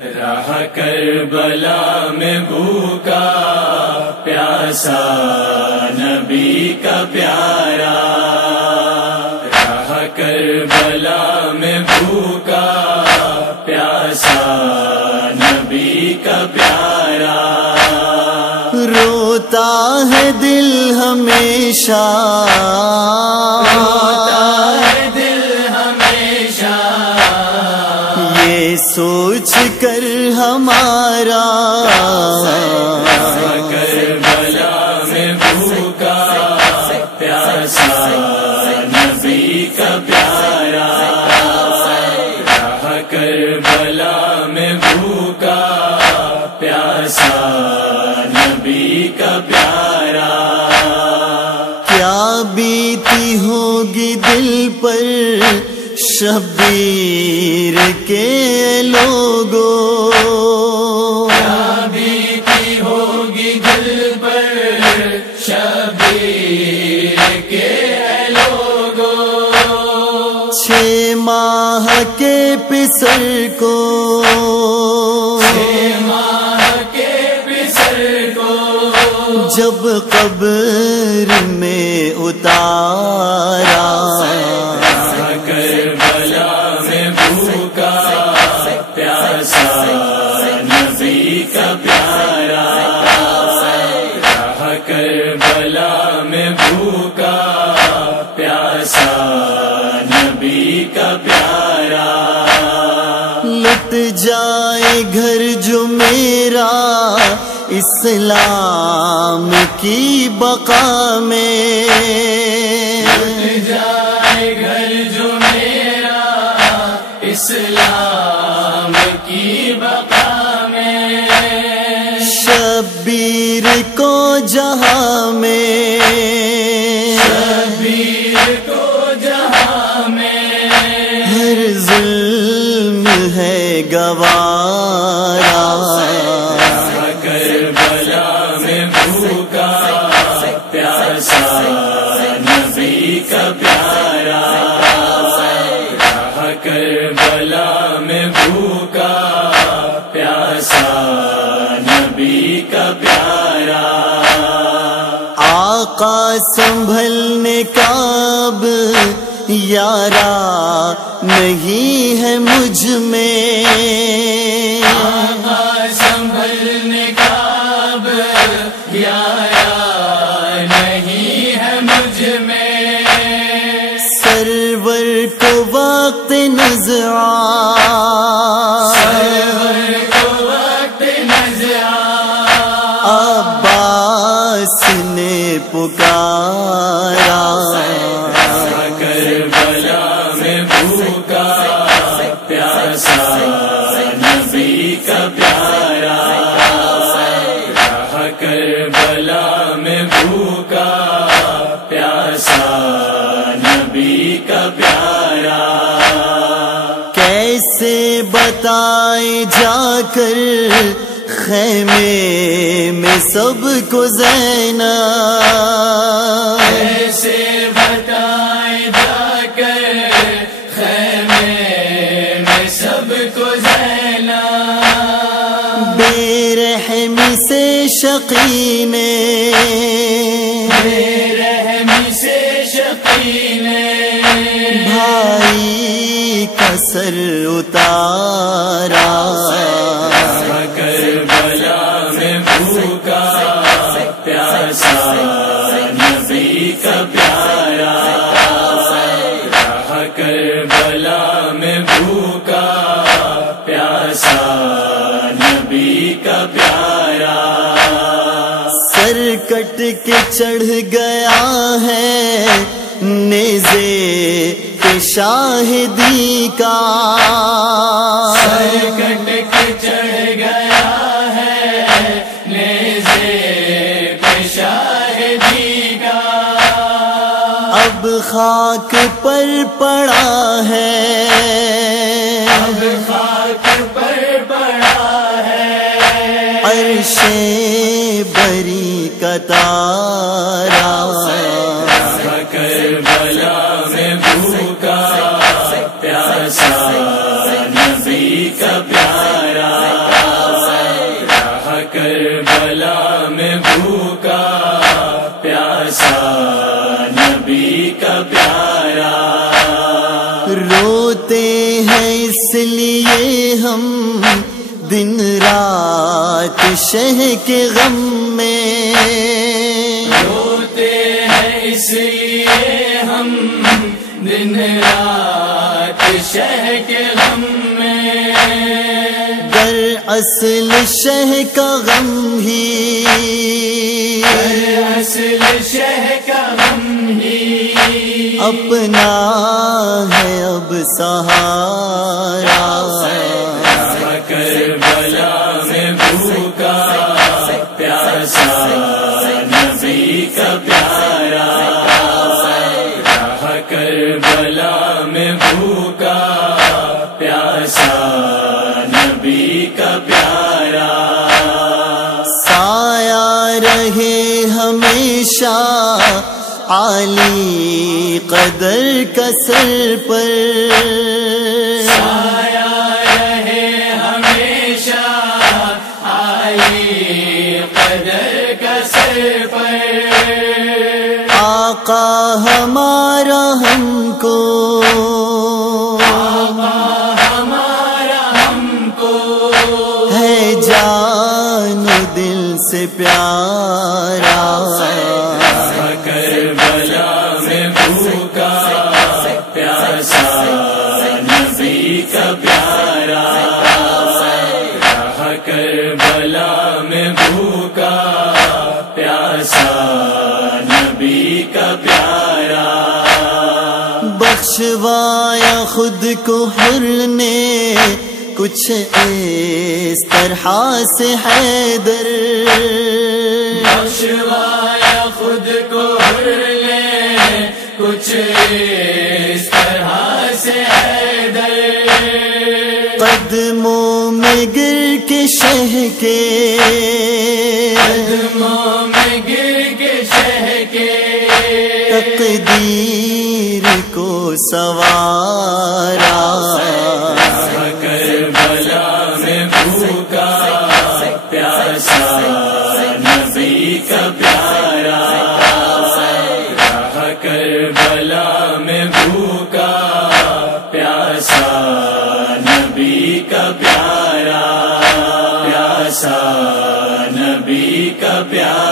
راہ کربلا میں بھوکا پیاسا نبی کا پیارا، راہ کربلا میں بھوکا پیاسا نبی کا پیارا، روتا ہے دل ہمیشہ، روتا ہے دل ہمیشہ، یہ سوچ کر ہمارا کربلا میں بھوکا پیاسا نبی کا پیارا، راہ کربلا میں بھوکا پیاسا نبی کا پیارا، کیا بیتی ہوگی دل پر شبیر کے لوگوں، کیا بیتی ہوگی دل پر شبیر کے لوگوں، 6 ماہ کے پسر کو، 6 ماہ کے پسر کو، جب قبر میں اتارا، کربلا میں بھوکا پیاسا نبی کا پیارا، راہ کربلا میں بھوکا پیاسا نبی کا پیارا، لٹ جائے گھر جو میرا اسلام کی بقا میں، لٹ جائے گھر جو میرا اسلام کی بقا میں، شبیر کو جہاں میں، شبیر کو جہاں میں، ہر ظلم ہے گوارا، کربلا میں بھوکا پیاسا نبی کا پیارا، راہ کربلا میں بھوکا پیاسا نبی کا پیارا، آقا سنبھلنے کا اب یارا نہیں ہے مجھ میں، آقا سنبھلنے کا اب یارا نہیں ہے مجھ میں، سرور کو وقت نزعہ، سرور کو وقت نزعہ، عباس نے پکارا، کربلا میں بھوکا پیاسا نبی کا پیارا، راہ کربلا میں بھوکا پیاسا نبی کا پیارا، کیسے بتائے جا کر خیمے میں سب کو زینب، کیسے بتائے جا کر خیمے میں سب کو زینب، بے رحمی سے شقی نے، بے رحمی سے شقی نے، بھائی کا سر اتارا، کربلا میں بھوکا پیاسا نبی کا پیارا، راہ کربلا میں بھوکا پیاسا نبی کا پیارا، سر کٹ کے چڑھ گیا ہے نیزے کے شاہدی کا، سر کٹ کے چڑھ گیا ہے نیزے پہ شاہدی کا، اب خاک پر پڑا ہے، اب خاک پر پڑا ہے، عرش بری کا تارا، کربلا میں بھوکا پیاسا نبی کا پیارا، نبی کا پیارا. روتے ہیں اس لیے ہم دن رات شہ کے غم میں. روتے ہیں اس لیے ہم دن رات شہ کے غم میں. دراصل شہ کا غم ہی اصل شہ کا غم ہی اپنا ہے اب سہارا. کربلا میں بھوکا پیاسا نبی کا پیارا. کربلا میں بھوکا پیاسا نبی کا پیارا. سایہ رہے ہمیشہ عالی قدر کا سر پر. سایہ رہے ہمیشہ عالی قدر کا سر پر. آقا ہمارا ہم کو ہمارا ہم کو ہے جان دل سے پیارا. کربلا میں بھوکا پیاسا نبی کا پیارا. کربلا میں بھوکا پیاسا نبی کا پیارا. بخشوایا خود کو حر نے کچھ اس طرح سے حیدر. بخشوایا خود کو حر نے کچھ اس طرح سے حیدر. قدموں میں گر کے شہ کے قدموں میں گر کے شہ کے تقدیر کو سوارا. کربلا میں بھوکا پیاسا نبی کا پیارا. کربلا میں بھوکا پیاسا نبی کا پیارا. پیاسا نبی کا پیارا.